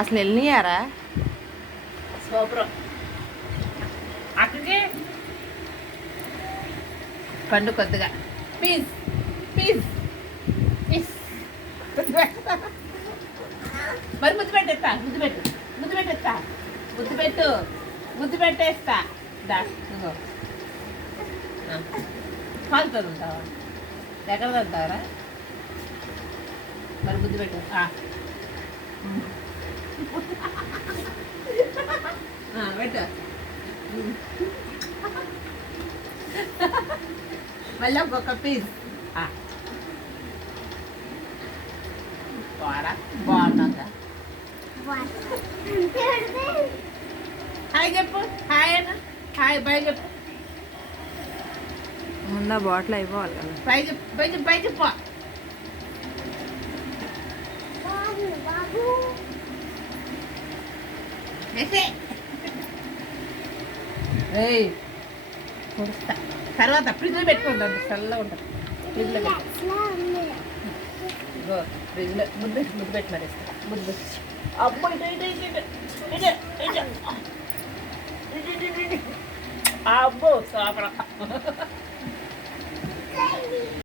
అసలు వెళ్ళినాయారా? సూపర్. అక్కడికి పండు కొద్దిగా పీస్ పీస్ పీస్ మరి ముద్దు పెట్టేస్తా, ముద్దు పెట్టు, ముద్దు పెట్టేస్తా, ముద్దు పెట్టు, ముద్దు పెట్టేస్తా. దా నువ్వు పాలు తొలుగుతావా? ఎక్కడ తొలుతావరా? మరి ముద్దు పెట్టు. పెట్టు. మళ్ళీ ఒక్కొక్క పీస్. బాగుందా? హాయ్ చెప్పు. హాయ్ అన్న. హాయ్ బై చెప్పు. ముందా బాటిల్ అయిపోవాలి కదా. బై చెప్పు, బై చెప్పు, బై చెప్పు. తర్వాత ఫ్రిడ్జ్లో పెట్టుకుంటాను, చల్లగా ఉంటుంది. ఫ్రిడ్జ్లో ఫ్రిడ్జ్లో ముద్దు ముద్దు పెట్టి మరి ముద్దు. అబ్బో అబ్బో సూపర్.